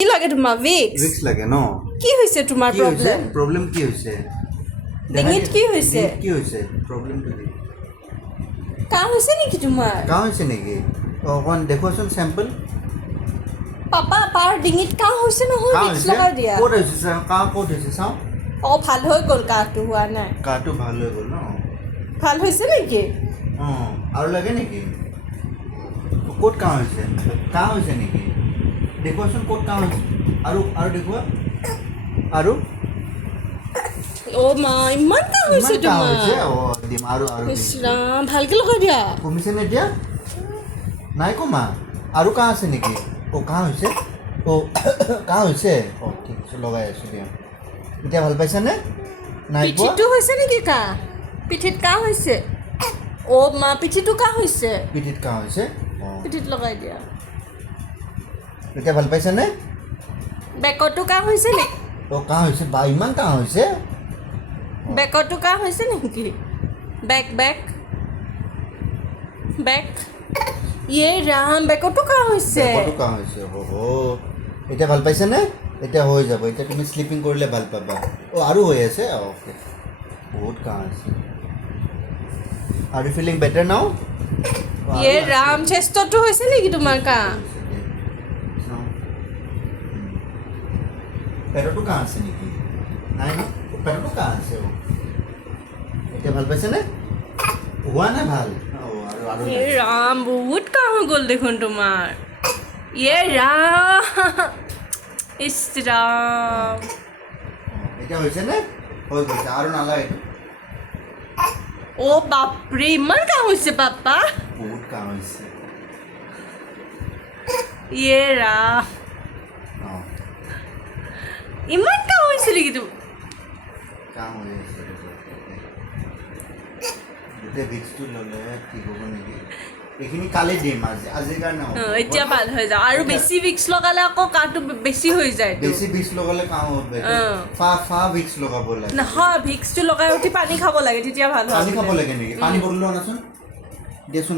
কি লাগে তোমাৰ ভিক্স ভিক্স লাগে ন কি হৈছে তোমাৰ কি হৈছে প্ৰব্লেম প্ৰব্লেম কি হৈছে ডিঙিত কি হৈছে কি হৈছে প্ৰব্লেমটো কি কাহ হৈছে নেকি তোমাৰ কাহ হৈছে নেকি অকণ দেখুৱাচোন চেম্পল পাপা পাৰ ডিঙিত কাহ হৈছে নহয় কাহ ভিক্স হৈছে লগাই দিয়া ক'ত হৈছে চাওঁ কাহ ক'ত হৈছে চাওঁ ভাল হৈ গ'ল কাহটো হোৱা নাই কাহটো ভাল হৈ গ'ল ন ভাল হৈছে নেকি অঁ আৰু লাগে নেকি ক'ত কাহ হৈছে নেকি দেখুৱাচোন ক'ত কাহ হৈছে আৰু দেখুওৱা আৰু মা ইমান কাহ হৈছে ইমান কাহ হৈছে তোমাৰ দিম আৰু ইছ ৰাম ভালকৈ লগাই দিয়া কমিছেনে এতিয়া নাই কমা আৰু কাহ আছে নেকি কাহ হৈছে কাহ হৈছে ঠিক আছে লগাই আছোঁ দিয়া এতিয়া ভাল পাইছানে নাই পোৱা পিঠিটো হৈছে নেকি কাহ পিঠিত কাহ হৈছে মা পিঠিটো কাহ হৈছে পিঠিত কাহ হৈছে পিঠিত লগাই দিয়া এতিয়া ভাল পাইছানে বেকতো কাহ হৈছে নেকি কাহ হৈছে বা ইমান কাহ হৈছে বেকতো কাহ হৈছে নেকি বেক ৰাম বেকতো কাহ হৈছে বেকতো কাহ হৈছে এতিয়া ভাল পাইছানে এতিয়া হৈ যাব এতিয়া তুমি শ্লিপিং কৰিলে ভাল পাবা আৰু হৈ আছে অ'কে বহুত কাহ আছে আৰু ফিলিং বেটাৰ নাও ৰাম চেষ্টতো হৈছে নেকি তোমাৰ কাহ পেটতো কাহ আছে নেকি নাই ন পেটতো কাহ আছে এতিয়া ভাল পাইছেনে হোৱা নাই ভাল আৰু ৰাম বহুত কাহ হৈ গ'ল দেখোন তোমাৰ ৰাম ইছ ৰাম এতিয়া হৈছেনে হৈ গৈছে আৰু নালাগে বাপৰে ইমান কাহ হৈছে পাপা বহুত কাহ হৈছে ৰাম ইমান কাহ হৈছে নেকি তুমি কাম হৈ আছে গোটেই ভিক্সটো ল'লে ঠিক হ'ব নেকি এইখিনি কালি দিম আজিৰ কাৰণে এতিয়া ভাল হৈ যাওঁ আৰু বেছি ভিক্স লগালে আকৌ কাহটো বেছি হৈ যায় বেছি ভিক্স লগালে কাহ হ'ব ফা ভিক্স লগাব লাগে নহয় ভিক্সটো লগাই উঠি পানী খাব লাগে তেতিয়া ভাল হয় পানী খাব লাগে নেকি পানী বটলটো আনাচোন দিয়াচোন